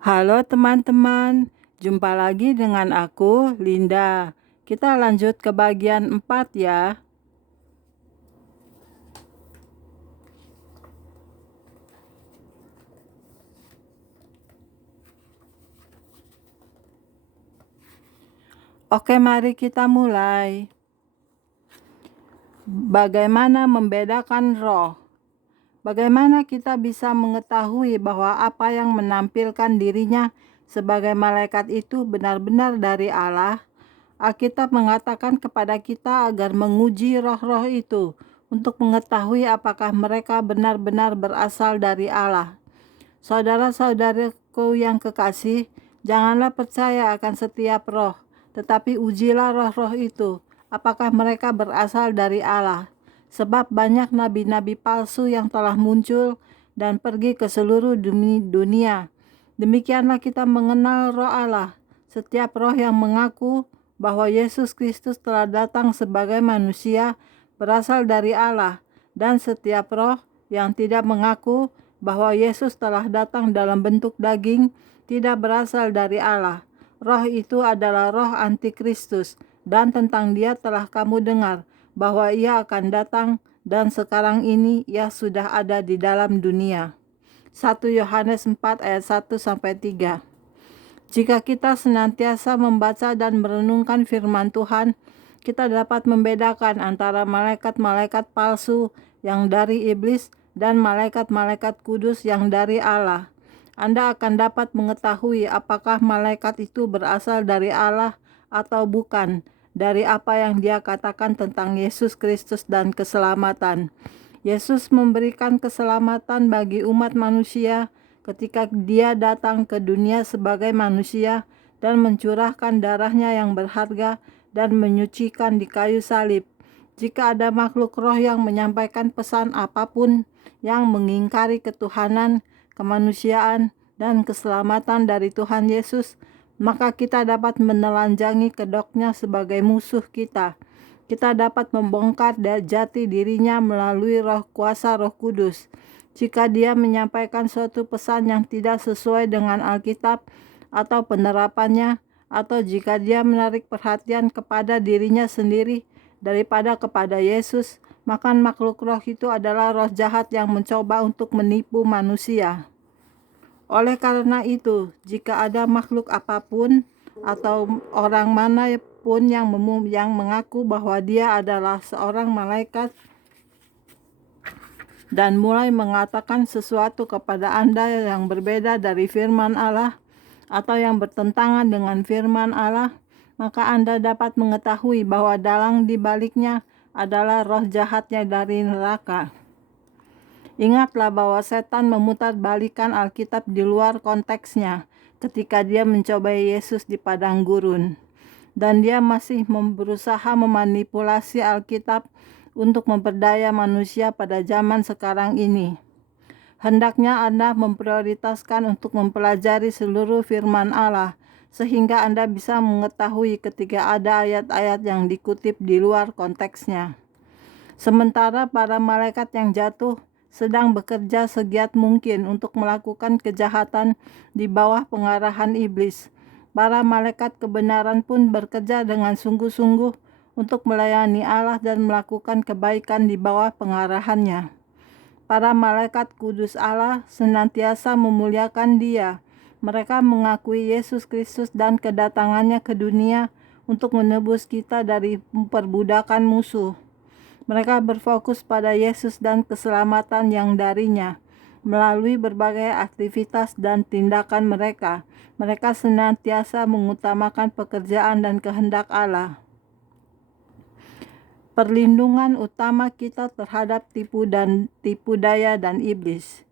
Halo teman-teman, jumpa lagi dengan aku, Linda. Kita lanjut ke bagian 4 ya. Oke, mari kita mulai. Bagaimana membedakan roh? Bagaimana kita bisa mengetahui bahwa apa yang menampilkan dirinya sebagai malaikat itu benar-benar dari Allah? Alkitab mengatakan kepada kita agar menguji roh-roh itu untuk mengetahui apakah mereka benar-benar berasal dari Allah. Saudara-saudaraku yang kekasih, janganlah percaya akan setiap roh, tetapi ujilah roh-roh itu, apakah mereka berasal dari Allah. Sebab banyak nabi-nabi palsu yang telah muncul dan pergi ke seluruh dunia. Demikianlah kita mengenal roh Allah. Setiap roh yang mengaku bahwa Yesus Kristus telah datang sebagai manusia berasal dari Allah, dan setiap roh yang tidak mengaku bahwa Yesus telah datang dalam bentuk daging tidak berasal dari Allah. Roh itu adalah roh antikristus, dan tentang dia telah kamu dengar bahwa ia akan datang, dan sekarang ini ia sudah ada di dalam dunia. 1 Yohanes 4 ayat 1-3. Jika kita senantiasa membaca dan merenungkan firman Tuhan, kita dapat membedakan antara malaikat-malaikat palsu yang dari iblis dan malaikat-malaikat kudus yang dari Allah. Anda akan dapat mengetahui apakah malaikat itu berasal dari Allah atau bukan, dari apa yang dia katakan tentang Yesus Kristus dan keselamatan. Yesus memberikan keselamatan bagi umat manusia ketika dia datang ke dunia sebagai manusia dan mencurahkan darahnya yang berharga dan menyucikan di kayu salib. Jika ada makhluk roh yang menyampaikan pesan apapun yang mengingkari ketuhanan, kemanusiaan, dan keselamatan dari Tuhan Yesus, maka kita dapat menelanjangi kedoknya sebagai musuh kita. Kita dapat membongkar jati dirinya melalui roh kuasa Roh Kudus. Jika dia menyampaikan suatu pesan yang tidak sesuai dengan Alkitab atau penerapannya, atau jika dia menarik perhatian kepada dirinya sendiri daripada kepada Yesus, maka makhluk roh itu adalah roh jahat yang mencoba untuk menipu manusia. Oleh karena itu, jika ada makhluk apapun atau orang mana pun yang mengaku bahwa dia adalah seorang malaikat dan mulai mengatakan sesuatu kepada Anda yang berbeda dari firman Allah atau yang bertentangan dengan firman Allah, maka Anda dapat mengetahui bahwa dalang di baliknya adalah roh jahatnya dari neraka. Ingatlah bahwa setan memutarbalikkan Alkitab di luar konteksnya ketika dia mencobai Yesus di padang gurun. Dan dia masih berusaha memanipulasi Alkitab untuk memperdaya manusia pada zaman sekarang ini. Hendaknya Anda memprioritaskan untuk mempelajari seluruh firman Allah, sehingga Anda bisa mengetahui ketika ada ayat-ayat yang dikutip di luar konteksnya. Sementara para malaikat yang jatuh sedang bekerja segiat mungkin untuk melakukan kejahatan di bawah pengarahan iblis, para malaikat kebenaran pun bekerja dengan sungguh-sungguh untuk melayani Allah dan melakukan kebaikan di bawah pengarahannya. Para malaikat kudus Allah senantiasa memuliakan Dia. Mereka mengakui Yesus Kristus dan kedatangannya ke dunia untuk menebus kita dari perbudakan musuh. Mereka berfokus pada Yesus dan keselamatan yang darinya. Melalui berbagai aktivitas dan tindakan mereka, mereka senantiasa mengutamakan pekerjaan dan kehendak Allah. Perlindungan utama kita terhadap tipu daya dan iblis.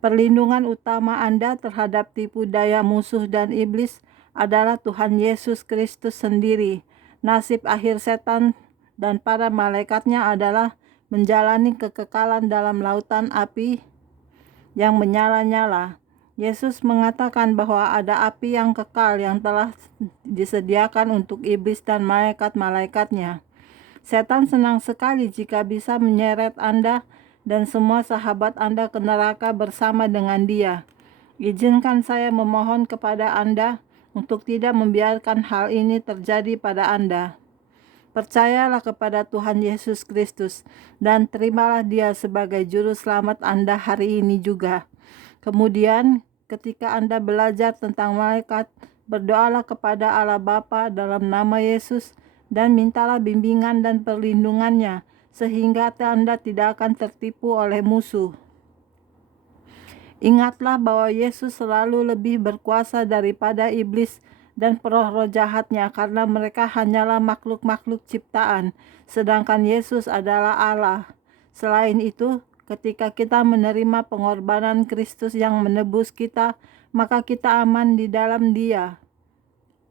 Perlindungan utama Anda terhadap tipu daya musuh dan iblis adalah Tuhan Yesus Kristus sendiri. Nasib akhir setan dan para malaikatnya adalah menjalani kekekalan dalam lautan api yang menyala-nyala. Yesus mengatakan bahwa ada api yang kekal yang telah disediakan untuk iblis dan malaikat-malaikatnya. Setan senang sekali jika bisa menyeret Anda dan semua sahabat Anda ke neraka bersama dengan dia. Izinkan saya memohon kepada Anda untuk tidak membiarkan hal ini terjadi pada Anda. Percayalah kepada Tuhan Yesus Kristus dan terimalah Dia sebagai juru selamat Anda hari ini juga. Kemudian, ketika Anda belajar tentang malaikat, berdoalah kepada Allah Bapa dalam nama Yesus dan mintalah bimbingan dan perlindungannya sehingga Anda tidak akan tertipu oleh musuh. Ingatlah bahwa Yesus selalu lebih berkuasa daripada iblis dan roh-roh jahatnya karena mereka hanyalah makhluk-makhluk ciptaan, sedangkan Yesus adalah Allah. Selain itu, ketika kita menerima pengorbanan Kristus yang menebus kita, maka kita aman di dalam Dia.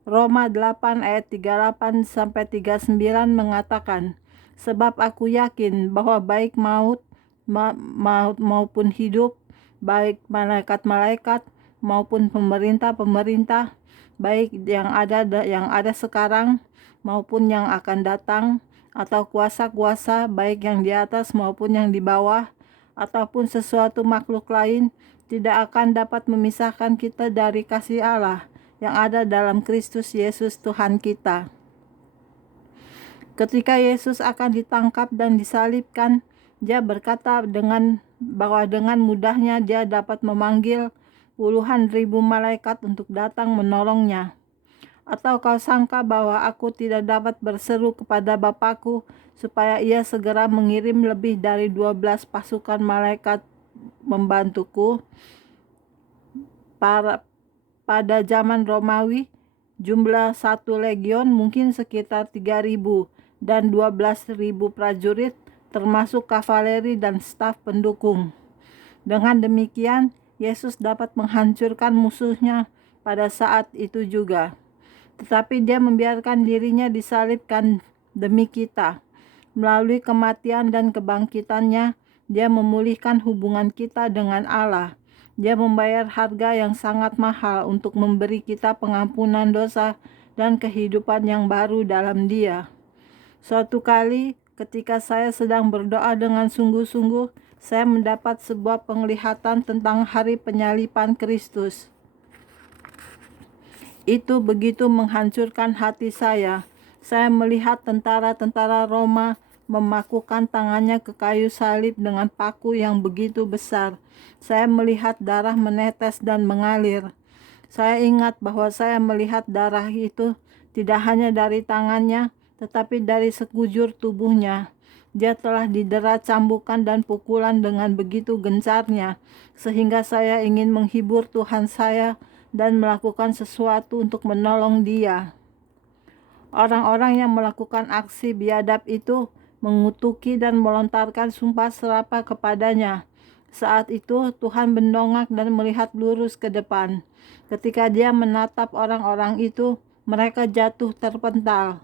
Roma 8 ayat 38-39 mengatakan, sebab aku yakin bahwa baik maut maupun hidup, baik malaikat-malaikat maupun pemerintah-pemerintah, baik yang ada sekarang maupun yang akan datang, atau kuasa-kuasa baik yang di atas maupun yang di bawah, ataupun sesuatu makhluk lain, tidak akan dapat memisahkan kita dari kasih Allah yang ada dalam Kristus Yesus Tuhan kita. Ketika Yesus akan ditangkap dan disalibkan, Dia berkata bahwa dengan mudahnya Dia dapat memanggil puluhan ribu malaikat untuk datang menolongnya. Atau kau sangka bahwa aku tidak dapat berseru kepada Bapakku supaya Ia segera mengirim lebih dari 12 pasukan malaikat membantuku? Pada zaman Romawi, jumlah satu legion mungkin sekitar 3.000 dan 12.000 prajurit termasuk kavaleri dan staf pendukung. Dengan demikian, Yesus dapat menghancurkan musuhnya pada saat itu juga. Tetapi Dia membiarkan dirinya disalibkan demi kita. Melalui kematian dan kebangkitannya, Dia memulihkan hubungan kita dengan Allah. Dia membayar harga yang sangat mahal untuk memberi kita pengampunan dosa dan kehidupan yang baru dalam Dia. Suatu kali, ketika saya sedang berdoa dengan sungguh-sungguh, saya mendapat sebuah penglihatan tentang hari penyaliban Kristus. Itu begitu menghancurkan hati saya. Saya melihat tentara-tentara Roma memakukan tangannya ke kayu salib dengan paku yang begitu besar. Saya melihat darah menetes dan mengalir. Saya ingat bahwa saya melihat darah itu tidak hanya dari tangannya, tetapi dari sekujur tubuhnya. Dia telah didera cambukan dan pukulan dengan begitu gencarnya, sehingga saya ingin menghibur Tuhan saya dan melakukan sesuatu untuk menolong Dia. Orang-orang yang melakukan aksi biadab itu mengutuki dan melontarkan sumpah serapah kepadanya. Saat itu Tuhan mendongak dan melihat lurus ke depan. Ketika Dia menatap orang-orang itu, mereka jatuh terpental.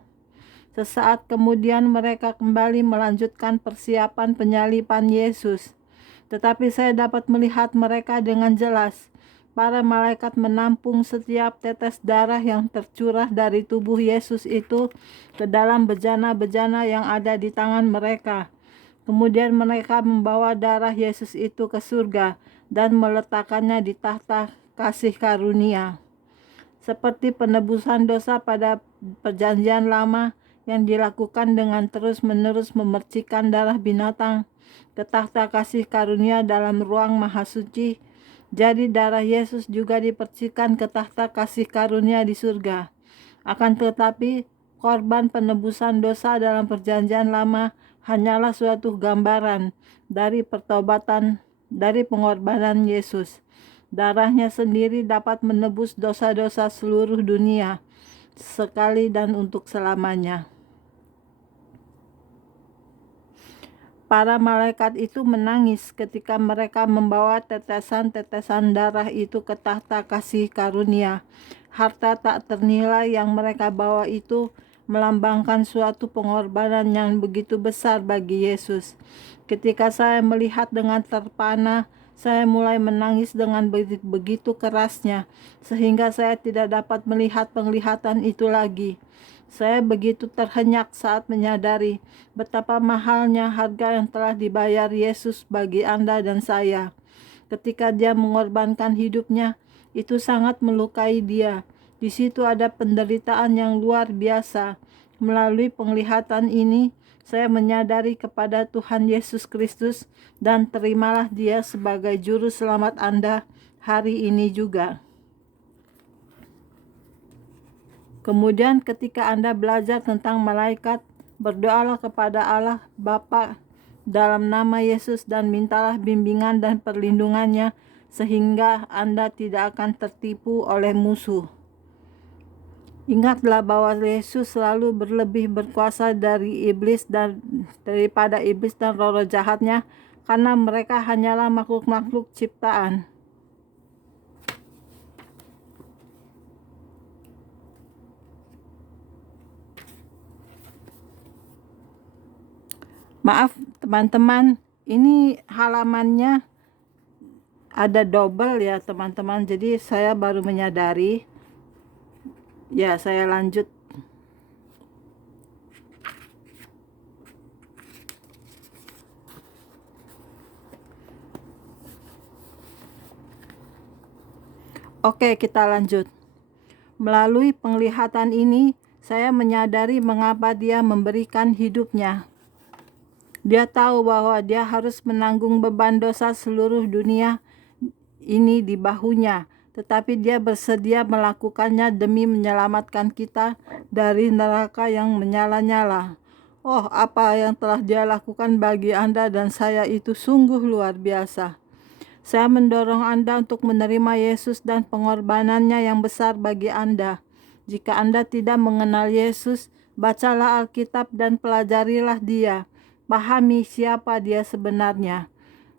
Sesaat kemudian mereka kembali melanjutkan persiapan penyaliban Yesus. Tetapi saya dapat melihat mereka dengan jelas. Para malaikat menampung setiap tetes darah yang tercurah dari tubuh Yesus itu ke dalam bejana-bejana yang ada di tangan mereka. Kemudian mereka membawa darah Yesus itu ke surga dan meletakkannya di tahta kasih karunia. Seperti penebusan dosa pada perjanjian lama yang dilakukan dengan terus-menerus memercikan darah binatang ke tahta kasih karunia dalam ruang mahasuci, jadi darah Yesus juga dipercikan ke tahta kasih karunia di surga. Akan tetapi, korban penebusan dosa dalam perjanjian lama hanyalah suatu gambaran dari pengorbanan Yesus. Darahnya sendiri dapat menebus dosa-dosa seluruh dunia sekali dan untuk selamanya. Para malaikat itu menangis ketika mereka membawa tetesan-tetesan darah itu ke tahta kasih karunia. Harta tak ternilai yang mereka bawa itu melambangkan suatu pengorbanan yang begitu besar bagi Yesus. Ketika saya melihat dengan terpana, saya mulai menangis dengan begitu kerasnya, sehingga saya tidak dapat melihat penglihatan itu lagi. Saya begitu terhenyak saat menyadari betapa mahalnya harga yang telah dibayar Yesus bagi Anda dan saya. ketika dia mengorbankan hidupnya, itu sangat melukai dia. Di situ ada penderitaan yang luar biasa. Melalui penglihatan ini, saya menyadari kepada Tuhan Yesus Kristus dan terimalah Dia sebagai juru selamat Anda hari ini juga. Kemudian ketika Anda belajar tentang malaikat, berdoalah kepada Allah Bapa dalam nama Yesus dan mintalah bimbingan dan perlindungannya sehingga Anda tidak akan tertipu oleh musuh. Ingatlah bahwa Yesus selalu berlebih berkuasa daripada iblis dan roh-roh jahatnya, karena mereka hanyalah makhluk-makhluk ciptaan. Maaf teman-teman, ini halamannya ada double ya teman-teman, jadi saya baru menyadari. Ya, saya lanjut. Oke, kita lanjut. Melalui penglihatan ini, saya menyadari mengapa Dia memberikan hidupnya. Dia tahu bahwa Dia harus menanggung beban dosa seluruh dunia ini di bahunya, tetapi Dia bersedia melakukannya demi menyelamatkan kita dari neraka yang menyala-nyala. Oh, apa yang telah Dia lakukan bagi Anda dan saya itu sungguh luar biasa. Saya mendorong Anda untuk menerima Yesus dan pengorbanannya yang besar bagi Anda. Jika Anda tidak mengenal Yesus, bacalah Alkitab dan pelajarilah Dia. Pahami siapa Dia sebenarnya.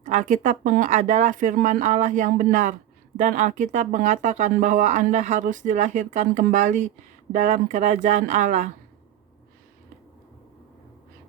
Alkitab adalah firman Allah yang benar, dan Alkitab mengatakan bahwa Anda harus dilahirkan kembali dalam kerajaan Allah.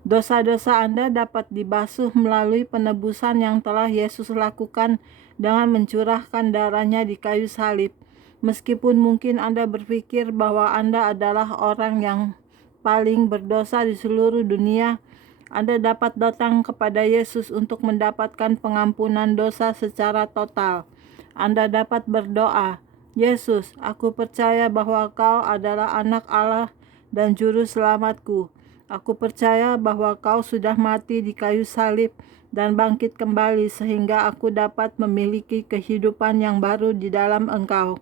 Dosa-dosa Anda dapat dibasuh melalui penebusan yang telah Yesus lakukan dengan mencurahkan darahnya di kayu salib. Meskipun mungkin Anda berpikir bahwa Anda adalah orang yang paling berdosa di seluruh dunia, Anda dapat datang kepada Yesus untuk mendapatkan pengampunan dosa secara total. Anda dapat berdoa, "Yesus, aku percaya bahwa Kau adalah anak Allah dan juru selamatku. Aku percaya bahwa Kau sudah mati di kayu salib dan bangkit kembali sehingga aku dapat memiliki kehidupan yang baru di dalam Engkau.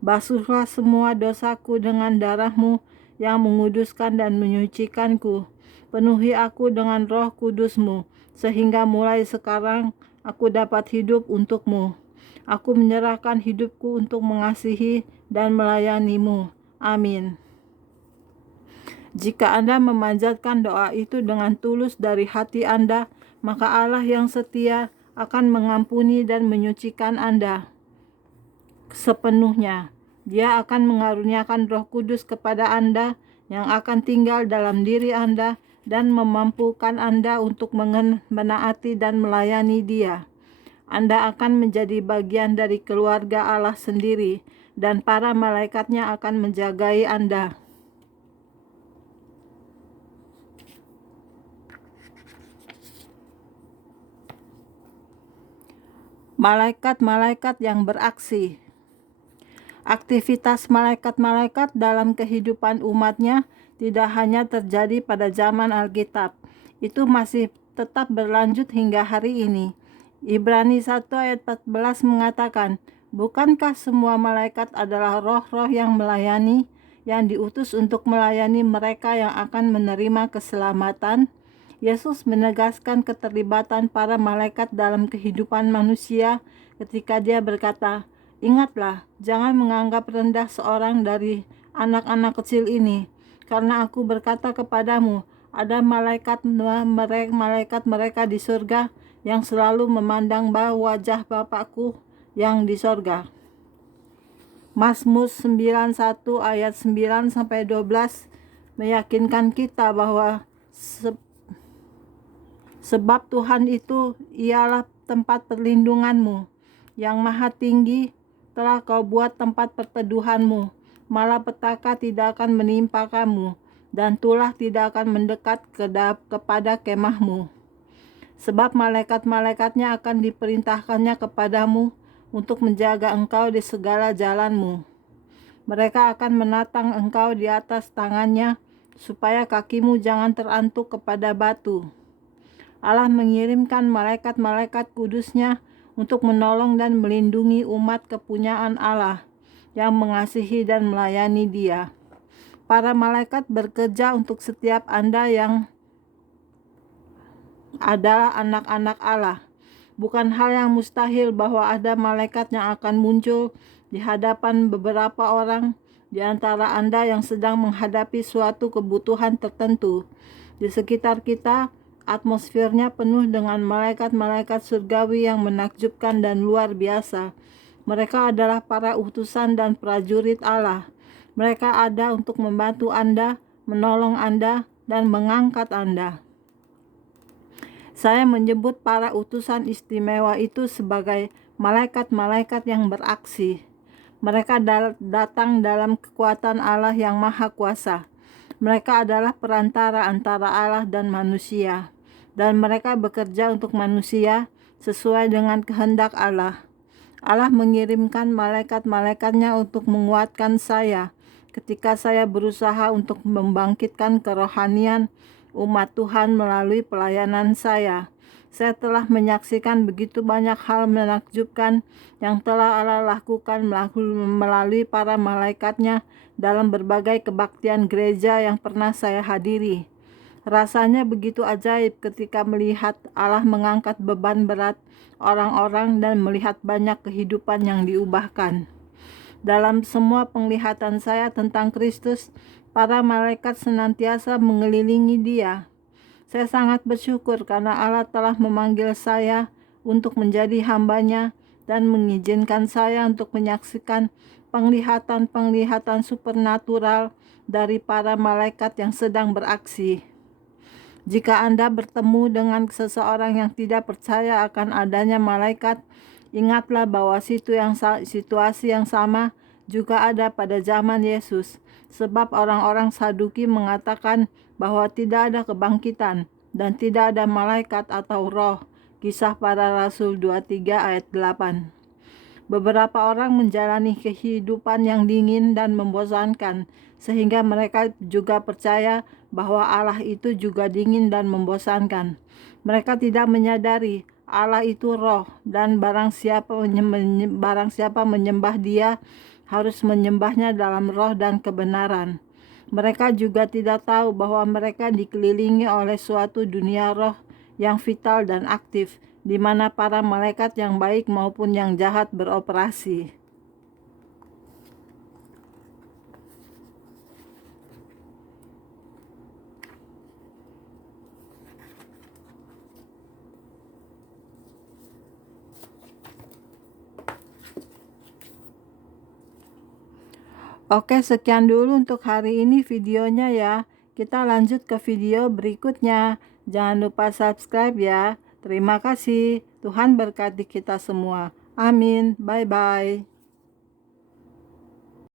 Basuhlah semua dosaku dengan darah-Mu yang menguduskan dan menyucikanku. Penuhi aku dengan Roh Kudus-Mu, sehingga mulai sekarang aku dapat hidup untuk-Mu. Aku menyerahkan hidupku untuk mengasihi dan melayani-Mu. Amin." Jika Anda memanjatkan doa itu dengan tulus dari hati Anda, maka Allah yang setia akan mengampuni dan menyucikan Anda sepenuhnya. Dia akan mengaruniakan Roh Kudus kepada Anda yang akan tinggal dalam diri Anda dan memampukan Anda untuk menaati dan melayani Dia. Anda akan menjadi bagian dari keluarga Allah sendiri, dan para malaikatnya akan menjagai Anda. Malaikat-malaikat yang beraksi. Aktivitas malaikat-malaikat dalam kehidupan umatnya tidak hanya terjadi pada zaman Alkitab. Itu masih tetap berlanjut hingga hari ini. Ibrani 1 ayat 14 mengatakan, "Bukankah semua malaikat adalah roh-roh yang melayani, yang diutus untuk melayani mereka yang akan menerima keselamatan?" Yesus menegaskan keterlibatan para malaikat dalam kehidupan manusia ketika Dia berkata, "Ingatlah, jangan menganggap rendah seorang dari anak-anak kecil ini, karena aku berkata kepadamu, ada malaikat mereka di surga yang selalu memandang wajah Bapakku yang di surga." Mazmur 91 ayat 9-12 meyakinkan kita bahwa sebab Tuhan itu ialah tempat perlindunganmu, yang maha tinggi telah Kau buat tempat perteduhanmu. Malapetaka tidak akan menimpa kamu, dan tulah tidak akan mendekat kepada kemahmu. Sebab malaikat-malaikatnya akan diperintahkannya kepadamu untuk menjaga engkau di segala jalanmu. Mereka akan menatang engkau di atas tangannya, supaya kakimu jangan terantuk kepada batu. Allah mengirimkan malaikat-malaikat kudusnya untuk menolong dan melindungi umat kepunyaan Allah yang mengasihi dan melayani Dia. Para malaikat bekerja untuk setiap Anda yang adalah anak-anak Allah. Bukan hal yang mustahil bahwa ada malaikat yang akan muncul di hadapan beberapa orang di antara Anda yang sedang menghadapi suatu kebutuhan tertentu. Di sekitar kita, atmosfernya penuh dengan malaikat-malaikat surgawi yang menakjubkan dan luar biasa. Mereka adalah para utusan dan prajurit Allah. Mereka ada untuk membantu Anda, menolong Anda, dan mengangkat Anda. Saya menyebut para utusan istimewa itu sebagai malaikat-malaikat yang beraksi. Mereka datang dalam kekuatan Allah yang Maha Kuasa. Mereka adalah perantara antara Allah dan manusia, dan mereka bekerja untuk manusia sesuai dengan kehendak Allah. Allah mengirimkan malaikat-malaikatnya untuk menguatkan saya ketika saya berusaha untuk membangkitkan kerohanian umat Tuhan melalui pelayanan saya. Saya telah menyaksikan begitu banyak hal menakjubkan yang telah Allah lakukan melalui para malaikatnya dalam berbagai kebaktian gereja yang pernah saya hadiri. Rasanya begitu ajaib ketika melihat Allah mengangkat beban berat orang-orang dan melihat banyak kehidupan yang diubahkan. Dalam semua penglihatan saya tentang Kristus, para malaikat senantiasa mengelilingi Dia. Saya sangat bersyukur karena Allah telah memanggil saya untuk menjadi hamba-Nya dan mengizinkan saya untuk menyaksikan penglihatan-penglihatan supernatural dari para malaikat yang sedang beraksi. Jika Anda bertemu dengan seseorang yang tidak percaya akan adanya malaikat, ingatlah bahwa situasi yang sama juga ada pada zaman Yesus. Sebab orang-orang Saduki mengatakan bahwa tidak ada kebangkitan dan tidak ada malaikat atau roh. Kisah Para Rasul 23 ayat 8. Beberapa orang menjalani kehidupan yang dingin dan membosankan, sehingga mereka juga percaya bahwa Allah itu juga dingin dan membosankan. Mereka tidak menyadari Allah itu roh, dan barang siapa menyembah Dia harus menyembahnya dalam roh dan kebenaran. Mereka juga tidak tahu bahwa mereka dikelilingi oleh suatu dunia roh yang vital dan aktif, di mana para malaikat yang baik maupun yang jahat beroperasi. Oke, sekian dulu untuk hari ini videonya ya. Kita lanjut ke video berikutnya. Jangan lupa subscribe ya. Terima kasih. Tuhan berkati kita semua. Amin. Bye-bye.